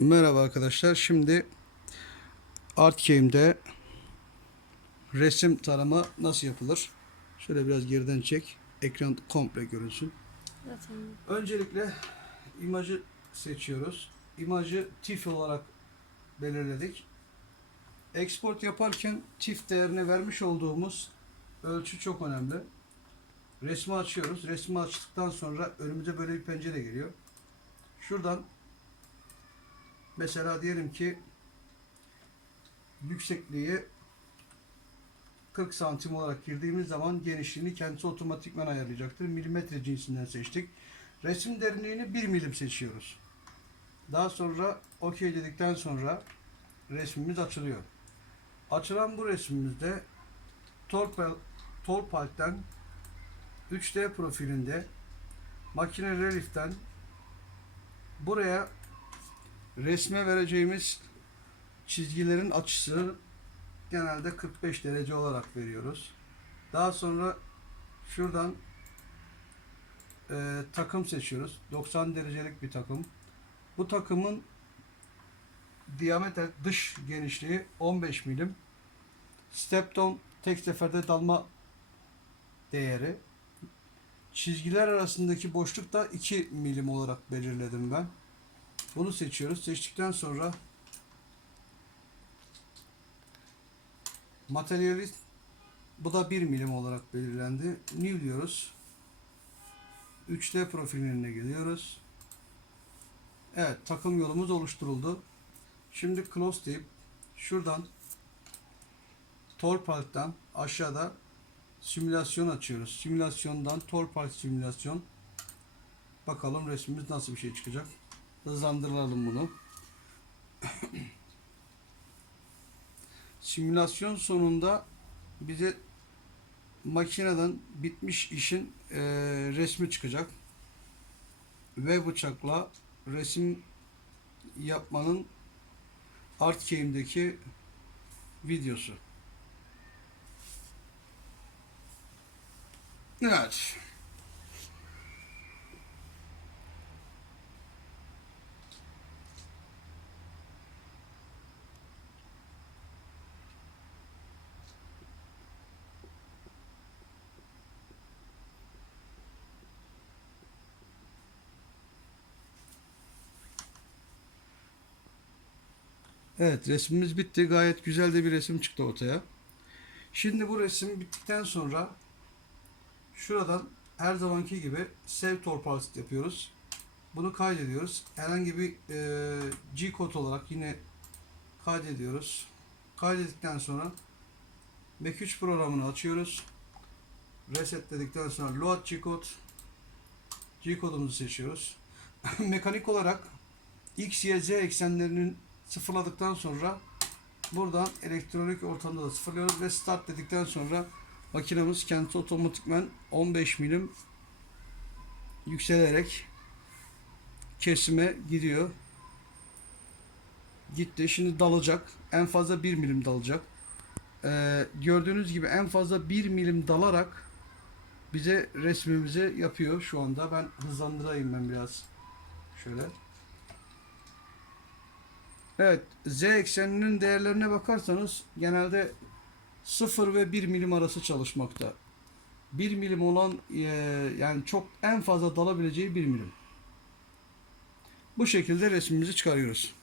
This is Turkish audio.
Merhaba arkadaşlar. Şimdi Artgame'de resim tarama nasıl yapılır? Şöyle biraz geriden çek. Ekran komple görünsün. Zaten Öncelikle imajı seçiyoruz. İmajı TIFF olarak belirledik. Export yaparken TIFF değerini vermiş olduğumuz ölçü çok önemli. Resmi açıyoruz. Resmi açtıktan sonra önümüze böyle bir pencere geliyor. Şuradan mesela diyelim ki yüksekliği 40 santim olarak girdiğimiz zaman genişliğini kendisi otomatikman ayarlayacaktır. Milimetre cinsinden seçtik. Resim derinliğini 1 milim seçiyoruz. Daha sonra OK dedikten sonra resmimiz açılıyor. Açılan bu resmimizde Torpalt'ten 3D profilinde makine relief'ten buraya resme vereceğimiz çizgilerin açısı genelde 45 derece olarak veriyoruz. Daha sonra şuradan takım seçiyoruz. 90 derecelik bir takım. Bu takımın diametre dış genişliği 15 milim. Step down tek seferde dalma değeri. Çizgiler arasındaki boşluk da 2 milim olarak belirledim ben. Bunu seçiyoruz. Seçtikten sonra materyali bu da 1 milim olarak belirlendi. New diyoruz. 3D profiline geliyoruz. Evet, takım yolumuz oluşturuldu. Şimdi close deyip şuradan Torpalt'tan aşağıda simülasyon açıyoruz. Simülasyondan Torpalt simülasyon. Bakalım resmimiz nasıl bir şey çıkacak. Hızlandıralım bunu. Simülasyon sonunda bize makineden bitmiş işin resmi çıkacak. Ve bıçakla resim yapmanın Artgame'deki videosu. Evet. Evet, resmimiz bitti. Gayet güzel de bir resim çıktı ortaya. Şimdi bu resim bittikten sonra şuradan her zamanki gibi Save Torpalist yapıyoruz. Bunu kaydediyoruz. Herhangi bir G-kod olarak yine kaydediyoruz. Kaydettikten sonra Mac3 programını açıyoruz. Resetledikten sonra Load G-kod, G-kodumuzu seçiyoruz. Mekanik olarak X, Y, Z eksenlerinin sıfırladıktan sonra buradan elektronik ortamda da sıfırlıyoruz ve Start dedikten sonra makinemiz kendisi otomatikman 15 milim yükselerek kesime gidiyor. Gitti. Şimdi dalacak. En fazla 1 milim dalacak. Gördüğünüz gibi en fazla 1 milim dalarak bize resmimizi yapıyor şu anda. Ben hızlandırayım ben biraz. Şöyle. Evet. Z ekseninin değerlerine bakarsanız genelde 0 ve 1 milim arası çalışmakta. 1 milim olan yani çok en fazla dalabileceği 1 milim. Bu şekilde resmimizi çıkarıyoruz.